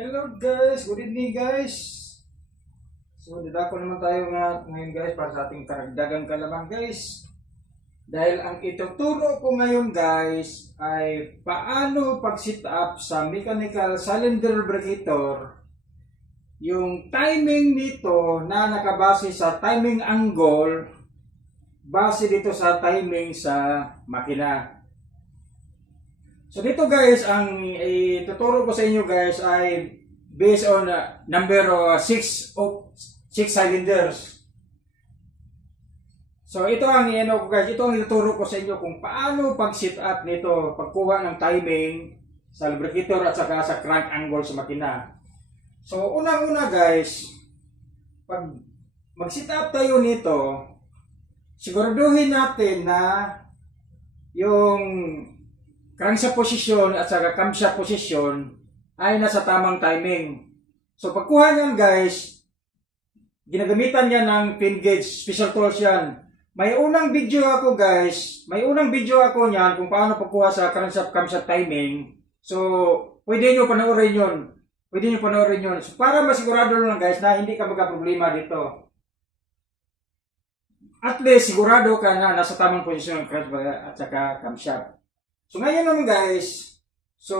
Hello guys, good evening guys. So, didako naman tayo nga ngayon guys para sa ating karagdagang kalaman guys. Dahil ang ituturo ko ngayon guys ay paano pag-sit up sa mechanical cylinder lubricator yung timing nito na nakabase sa timing angle base dito sa timing sa makina. So dito guys, ang ituturo ko sa inyo guys ay based on uh, number 6 of 6 cylinders. So ito ang ano ko guys, ito ang ituturo ko sa inyo kung paano pag-set up nito, pagkuha ng timing sa lubricator at saka sa crank angle sa makina. So unang-una guys, pag mag-set up tayo nito, siguraduhin natin na yung crankshaft position at saka camshaft position ay nasa tamang timing. So pagkuha niyan guys, ginagamitan niya ng pin gauge, special tools yan. May unang video ako guys, may unang video ako niyan kung paano pagkuha sa crankshaft camshaft timing. So pwede niyo panoorin yon. Pwede niyo panoorin yon. So para masigurado lang guys na hindi ka magka-problema dito. At least sigurado ka na nasa tamang posisyon ng crankshaft at saka camshaft. So ngayon naman guys, so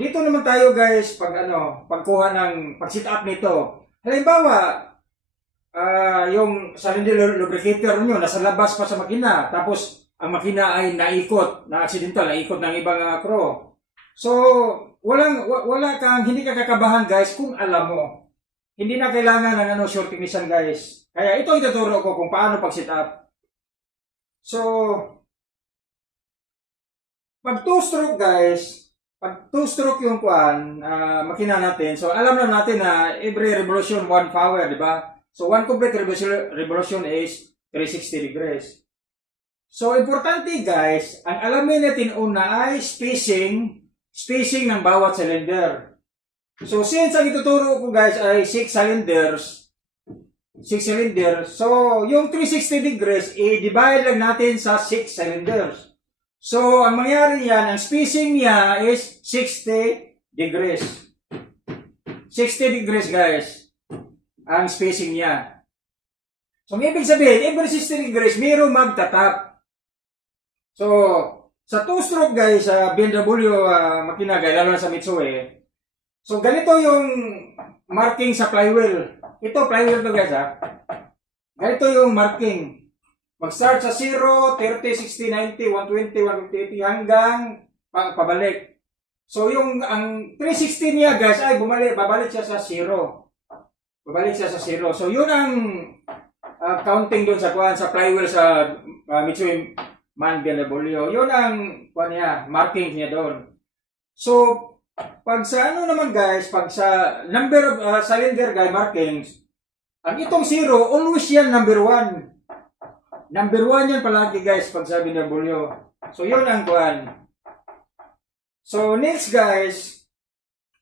dito naman tayo guys pag ano, pagkuha ng pag-sit up nito. Halimbawa, ah yung cylinder lubricator nyo nasa labas pa sa makina, tapos ang makina ay naikot, na accidental, naikot ng ibang uh, crew. So, walang wa- wala kang hindi ka kakabahan guys kung alam mo. Hindi na kailangan ng ano short technician guys. Kaya ito ituturo ko kung paano pag-sit up. So, pag two-stroke guys, pag two-stroke yung kwan, ah, makina natin, so alam na natin na every revolution one power, di ba? So one complete revolution, revolution is 360 degrees. So importante guys, ang alamin natin una ay spacing, spacing ng bawat cylinder. So since ang ituturo ko guys ay 6 cylinders, 6 cylinders, so yung 360 degrees, i-divide lang natin sa 6 cylinders. So, ang mangyari yan, ang spacing niya is 60 degrees. 60 degrees, guys. Ang spacing niya. So, ang ibig sabihin, every 60 degrees, mayroong magtatap. So, sa two-stroke, guys, sa BMW uh, makina, guys, lalo sa Mitsui, so, ganito yung marking sa flywheel. Ito, flywheel to, guys, ha? Ganito yung marking. Mag-start sa 0, 30, 60, 90, 120, 150, 80 hanggang pa- pabalik. So yung ang 360 niya guys ay bumalik, babalik siya sa 0. Babalik siya sa 0. So yun ang ah, counting doon sa kuan sa flywheel sa uh, Mitsui Man BMW. Yun ang kuan niya, marking niya doon. So pag sa ano naman guys, pag sa number of ah, cylinder guy markings, ang itong 0 always yan number 1. Number one yan palagi guys pag sabi ng bulyo. So yun ang kuhan. So next guys,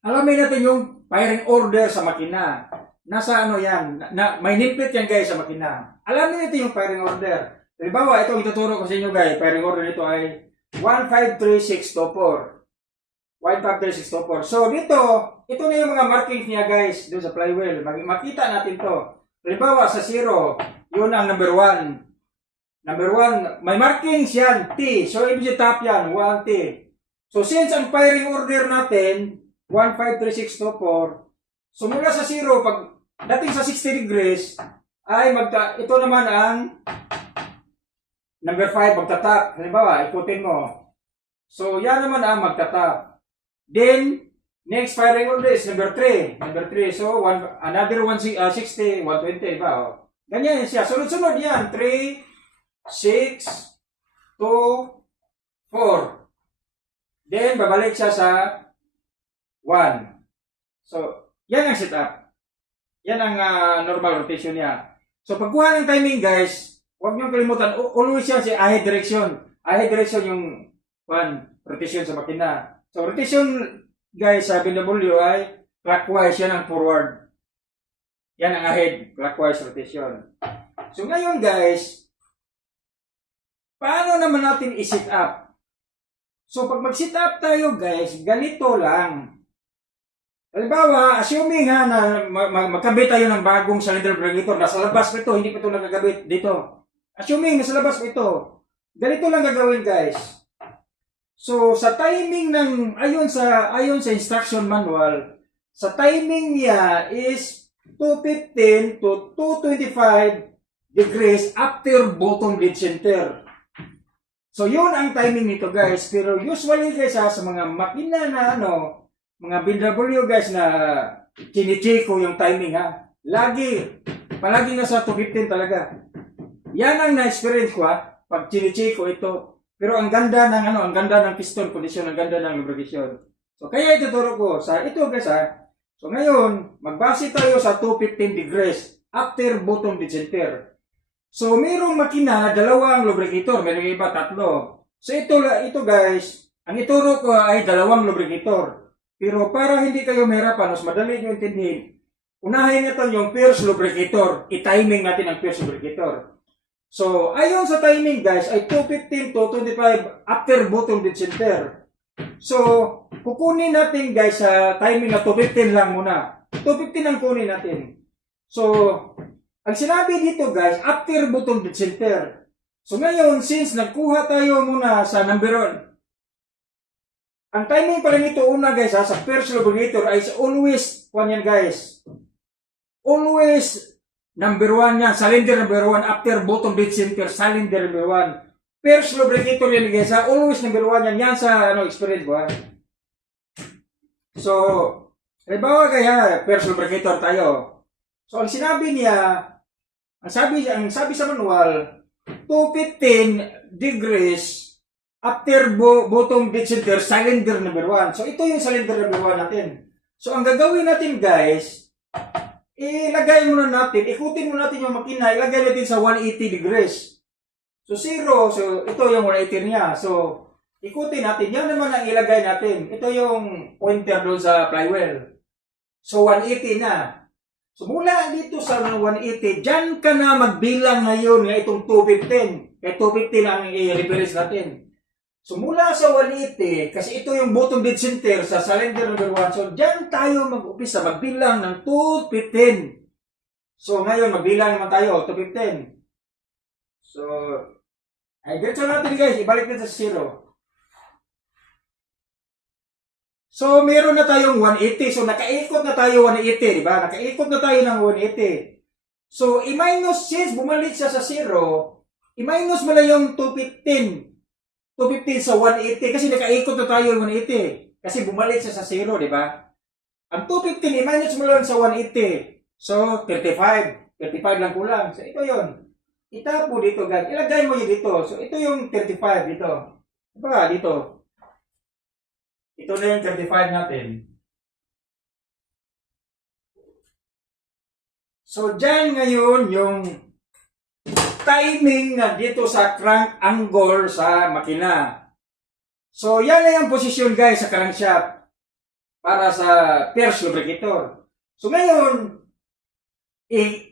alamin natin yung firing order sa makina. Nasa ano yan, na, may nimplate yan guys sa makina. Alamin natin yung firing order. Halimbawa, ito ang ituturo ko sa inyo guys. Firing order nito ay 153624. 153624. So dito, ito na yung mga markings niya guys doon sa flywheel. Makita natin to. Halimbawa sa 0, yun ang number 1. Number one, may markings yan, T. So, ibig tap yan, 1T. So, since ang firing order natin, 153624, so mula sa 0, pag dating sa 60 degrees, ay magta, ito naman ang number 5, magtatap. Halimbawa, ikutin mo. So, yan naman ang magtatap. Then, next firing order is number 3. Number 3. So, one, another 160, uh, 60, 120, di ba? Oh. Ganyan siya. Sunod-sunod yan. 3, 6, 2, 4. Then, babalik siya sa 1. So, yan ang setup. Yan ang ah, normal rotation niya. So, pagkuha ng timing, guys, huwag niyong kalimutan, always yan si ahead direction. Ahead direction yung one, rotation sa makina. So, rotation, guys, sa BMW ay clockwise yan ang forward. Yan ang ahead, clockwise rotation. So, ngayon, guys, paano naman natin i-sit up? So, pag mag-sit up tayo, guys, ganito lang. Halimbawa, assuming ha na ma- ma- magkabit tayo ng bagong cylinder lubricator, nasa labas pa ito, hindi pa ito nagkakabit dito. Assuming nasa labas pa ito, ganito lang gagawin guys. So, sa timing ng, ayon sa, ayon sa instruction manual, sa timing niya is 215 to 225 degrees after bottom dead center. So, yun ang timing nito guys. Pero usually guys ha, sa mga makina na ano, mga BMW guys na chinichiko yung timing ha. Lagi, palagi nasa 215 talaga. Yan ang na-experience ko ha, pag chinichiko ito. Pero ang ganda ng ano, ang ganda ng piston condition, ang ganda ng lubrication. So kaya ituturo ko sa ito guys ha. So ngayon, magbase tayo sa 215 degrees after bottom dead center. So mayroong makina na dalawang lubricator, mayroong iba tatlo. So ito ito guys, ang ituro ko ay dalawang lubricator. Pero para hindi kayo mahirapan, mas madali nyo intindihin, unahin natin yung first lubricator. I-timing natin ang first lubricator. So, ayon sa timing guys, ay 215 to 25 after bottom dead center. So, kukunin natin guys sa timing na 215 lang muna. 215 ang kunin natin. So, ang sinabi dito guys, after bottom dead center. So ngayon, since nagkuha tayo muna sa number 1, ang timing pala nito una guys ha, sa first lubricator ay always, kwan yan guys, always number 1 yan, cylinder number 1 after bottom dead center, cylinder number 1. First lubricator yan guys ha, always number 1 yan, yan sa ano, experience ko ha. So, halimbawa kaya, first lubricator tayo. So, ang sinabi niya, ang sabi, ang sabi sa manual, 215 degrees after bo, bottom dead center, cylinder number 1. So, ito yung cylinder number 1 natin. So, ang gagawin natin guys, ilagay muna natin, ikutin muna natin yung makina, ilagay natin sa 180 degrees. So, zero, so ito yung 180 niya. So, ikutin natin, yan naman ang ilagay natin. Ito yung pointer doon sa flywheel. So, 180 na. So, mula dito sa 180, dyan ka na magbilang ngayon ng itong 215. Kaya 215 ang i-reference natin. So, mula sa 180, kasi ito yung bottom dead center sa cylinder number 1. So, dyan tayo mag-upisa, magbilang ng 215. So, ngayon, magbilang naman tayo, 215. So, ay, ganito natin guys, ibalik natin sa zero. So, meron na tayong 180. So, nakaikot na tayo 180, di ba? Nakaikot na tayo ng 180. So, i-minus, since bumalik siya sa zero, i-minus mo lang yung 215. 215 sa 180 kasi nakaikot na tayo yung 180. Kasi bumalik siya sa zero, di ba? Ang 215, i-minus mo lang sa 180. So, 35. 35 lang kulang. So, ito yon Itapo dito, guys. Ilagay mo yun dito. So, ito yung 35 dito. Diba? Dito. Ito na yung 35 natin. So, dyan ngayon yung timing na dito sa crank angle sa makina. So, yan na yung posisyon guys sa crankshaft para sa first lubricator. So, ngayon,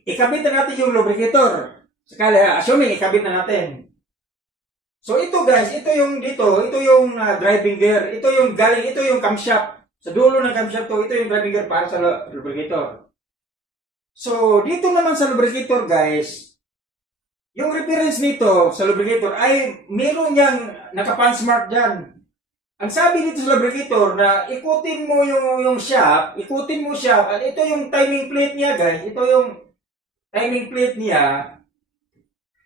ikabit na natin yung lubricator. Sakali, assuming ikabit na natin. So, ito guys, ito yung dito, ito yung ah, driving gear, ito yung galing, ito yung camshaft. Sa dulo ng camshaft to, ito yung driving gear para sa lu- lubricator. So, dito naman sa lubricator guys, yung reference nito sa lubricator ay meron niyang nakapansmart dyan. Ang sabi dito sa lubricator na ikutin mo yung, yung shaft, ikutin mo shaft, at ito yung timing plate niya guys, ito yung timing plate niya,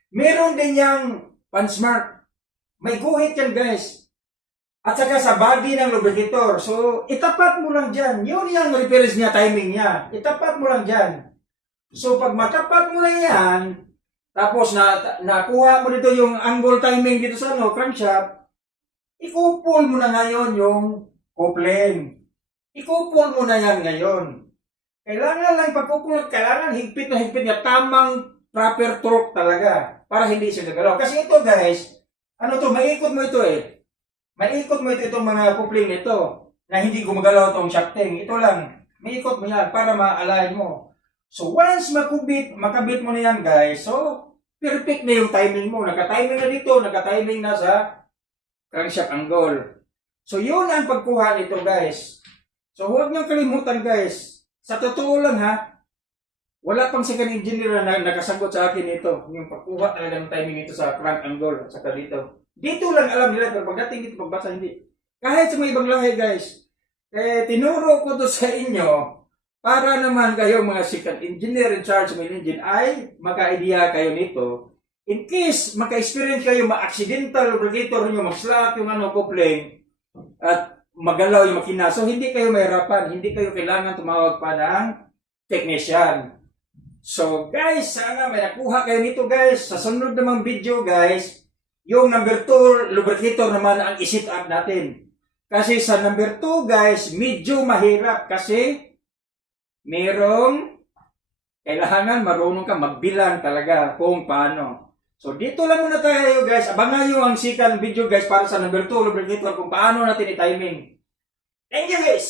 meron din niyang pansmart. May guhit yan guys. At saka sa body ng lubricator. So, itapat mo lang dyan. Yun yung reference niya, timing niya. Itapat mo lang dyan. So, pag matapat mo na yan, tapos na nakuha mo dito yung angle timing dito sa ano, crankshaft, ikupol mo na ngayon yung coupling. Ikupol mo na yan ngayon. Kailangan lang pagkupul, kailangan higpit na higpit na tamang proper torque talaga para hindi siya gagalaw. Kasi ito guys, ano to, maikot mo ito eh. Maikot mo ito itong mga coupling nito na hindi gumagalaw itong shafting. Ito lang, maikot mo yan para ma-align mo. So once makubit, makabit mo na yan guys, so perfect na yung timing mo. Naka-timing na dito, naka-timing na sa crankshaft angle. So yun ang pagkuha nito guys. So huwag niyong kalimutan guys. Sa totoo lang ha, wala pang second engineer na nakasagot sa akin ito. Yung pagkuha talaga ng timing nito sa crank angle at saka dito. Dito lang alam nila pero pagdating dito pagbasa hindi. Kahit sa mga ibang lahi guys. Eh, tinuro ko to sa inyo para naman kayo mga second engineer in charge ng engine ay maka-idea kayo nito. In case maka-experience kayo ma-accidental lubricator nyo, mag-slap yung ano, coupling at magalaw yung makina. So, hindi kayo mahirapan. Hindi kayo kailangan tumawag pa ng technician. So, guys, sana may nakuha kayo nito, guys. Sa sunod namang video, guys, yung number 2 lubricator naman ang isit up natin. Kasi sa number 2, guys, medyo mahirap kasi merong kailangan marunong ka magbilang talaga kung paano. So, dito lang muna tayo, guys. Abangan nyo ang second video, guys, para sa number 2 lubricator kung paano natin i-timing. Thank you, guys!